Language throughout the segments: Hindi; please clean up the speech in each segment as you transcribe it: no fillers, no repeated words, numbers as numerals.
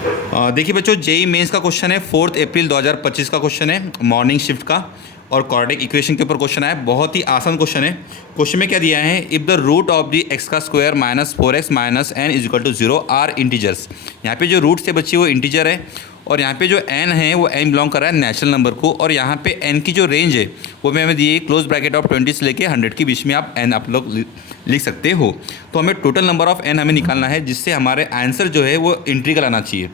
देखिए बच्चों, जेई मेंस का क्वेश्चन है, 4 अप्रैल 2025 का क्वेश्चन है, मॉर्निंग शिफ्ट का, और क्वाड्रेटिक इक्वेशन के ऊपर क्वेश्चन आया। बहुत ही आसान क्वेश्चन है। क्वेश्चन में क्या दिया है, if the root of the x का square minus 4x minus n is equal to 0 are integers. यहाँ पे जो रूट से बच्चे वो इंटीजर है, और यहाँ पे जो n है वो n बिलोंग कर रहा है नेचुरल नंबर को, और यहाँ पे n की जो रेंज है वो हमें दी है क्लोज ब्रैकेट ऑफ 20 से लेके 100 के बीच में आप n आप लोग लिख सकते हो। तो हमें टोटल नंबर ऑफ n हमें निकालना है, जिससे हमारे आंसर जो है वो इंटीग्रल आना चाहिए।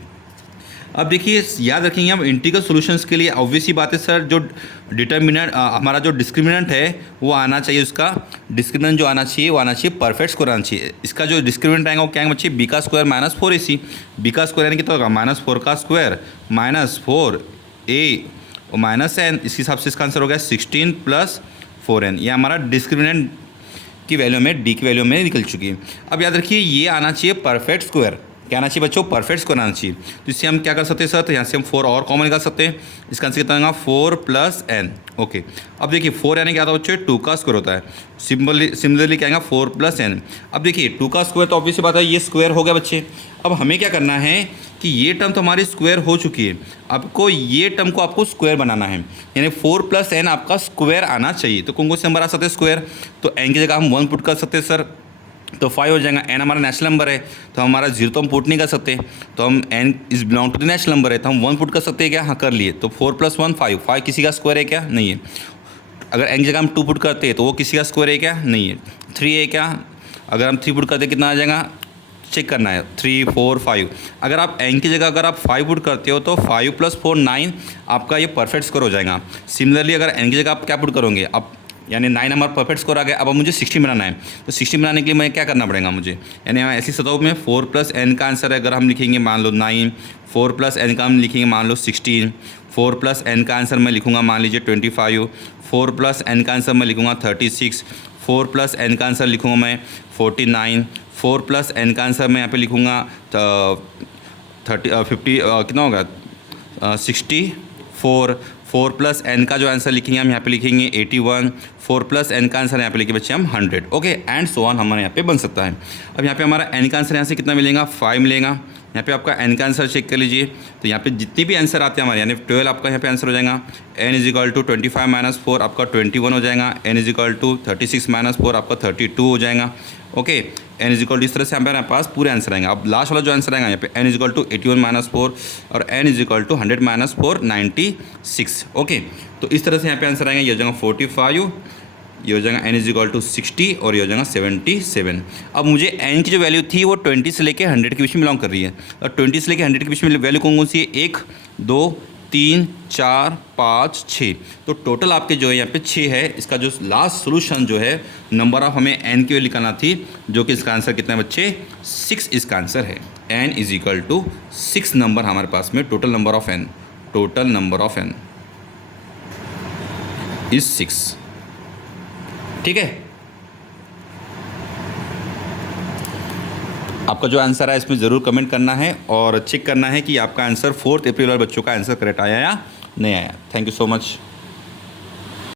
अब देखिए, याद रखेंगे हम इंटीग्रल सॉल्यूशंस के लिए ऑब्वियस ही बात है सर, जो डिटर्मिनेंट हमारा जो डिस्क्रिमिनेंट है वो आना चाहिए, उसका डिस्क्रिमिनेंट जो आना चाहिए वो आना चाहिए परफेक्ट स्क्वायर आना चाहिए। इसका जो डिस्क्रिमिनेंट आएगा वो क्या है बच्चे, बी का स्क्वायर माइनस 4ac। बी का स्क्वायर यानी कितना होगा, माइनस 4 का स्क्वायर माइनस 4a और माइनस n। इस हिसाब से इसका आंसर हो गया 16 प्लस 4n। ये हमारा डिस्क्रिमिनेंट की वैल्यू में डी की वैल्यू में निकल चुकी है। अब याद रखिए, ये आना चाहिए परफेक्ट स्क्वायर। क्या आना चाहिए बच्चों, परफेक्ट स्क्वायर आना चाहिए। तो इससे हम क्या कर सकते हैं सर, तो यहाँ से हम 4 और कॉमन निकाल सकते हैं। इसका आंसर कितना होगा, 4 प्लस n। ओके, अब देखिए 4 यानी क्या होता है बच्चों, 2 का स्क्वायर होता है। सिमिलरली क्या आएगा, 4 प्लस n। अब देखिए 2 का स्क्वायर तो ऑब्वियसली बात है ये स्क्वायर हो गया बच्चे। अब हमें क्या करना है कि ये टर्म तो हमारी स्क्वायर हो चुकी है, आपको ये टर्म को आपको स्क्वायर बनाना है, यानी 4 प्लस n आपका स्क्वायर आना चाहिए। तो कौन कौन से नंबर आ सकते हैं स्क्वायर, तो n की जगह हम 1 पुट कर सकते हैं सर, तो 5 हो जाएगा। n हमारा नेचुरल नंबर है, तो हमारा 0 तो हम पुट नहीं कर सकते, तो हम n is belong to the natural number है, तो हम 1 पुट कर सकते हैं क्या, हाँ कर लिए। तो 4 प्लस 1 5, 5 किसी का स्क्वायर है क्या, नहीं है। अगर n की जगह हम 2 पुट करते हैं तो वो किसी का स्क्वायर है क्या, नहीं है। 3 है क्या, अगर हम 3 पुट करते कितना आ जाएगा, चेक करना है, 3 4 5। अगर आप n की जगह अगर आप 5 पुट करते हो तो 5 प्लस 4 9 आपका ये परफेक्ट स्कोर हो जाएगा। सिमिलरली अगर n की जगह आप क्या पुट करोगे, अब यानी 9 हमारा परफेक्ट स्कोर आ गया। अब मुझे 60 बनाना है, तो 60 बनाने के लिए मैं क्या करना पड़ेगा मुझे, यानी ऐसी सतह में 4 प्लस n का आंसर है अगर हम लिखेंगे मान लो 9, 4 प्लस n का हम लिखेंगे मान लो 16, 4 प्लस n का आंसर मैं लिखूंगा मान लीजिए 25, 4 प्लस n का आंसर मैं लिखूंगा 36, 4 प्लस n का आंसर लिखूंगा मैं 49, 4 प्लस n का आंसर मैं यहाँ पे लिखूंगा 50 कितना होगा 64, 4 प्लस n का जो आंसर लिखेंगे हम यहाँ पे लिखेंगे 81, 4 प्लस n का आंसर यहाँ पे लिखे बच्चे हम 100। ओके, एंड सो ऑन हमारे यहाँ पे बन सकता है। अब यहाँ पे हमारा n का आंसर यहाँ से कितना मिलेगा, 5 मिलेगा। यहाँ पे आपका n का आंसर चेक कर लीजिए, तो यहाँ पे जितने भी आंसर आते हैं हमारे, यानी 12 आपका यहाँ पे आंसर हो जाएगा। n is equal to 25 minus 4 आपका 21 हो जाएगा। n is equal to 36 minus 4 आपका 32 हो जाएगा। Okay, n is equal to इस तरह से हमारे पास पूरे आंसर आएंगे। अब लास्ट वाला जो आंसर आएगा यहाँ पे n is equal to 81 minus 4 और n is equal to 100 minus 4 96। Okay, तो इस तरह से यहाँ पे आंसर आएंगे। ये हो जाएगा 45, ये हो जाएगा n इज इक्वल टू 60 और ये हो जाएगा 77। अब मुझे n की जो वैल्यू थी वो 20 से लेके 100 के बीच में बिलोंग कर रही है, और 20 से लेके 100 के बीच में वैल्यू कौन कौन सी है, 1 2 3 4 5 6। तो टोटल आपके जो है यहाँ पे 6 है। इसका जो लास्ट सोल्यूशन जो है नंबर ऑफ हमें n की वैल्यू निकालना थी, जो कि इसका आंसर कितना है बच्चे, 6 इसका आंसर है। n is equal to 6 number हमारे पास में total number of n, total number of n is 6। ठीक है, आपका जो आंसर है इसमें ज़रूर कमेंट करना है और चेक करना है कि आपका आंसर 4 अप्रैल वाले बच्चों का आंसर करेक्ट आया या नहीं आया। Thank you so much.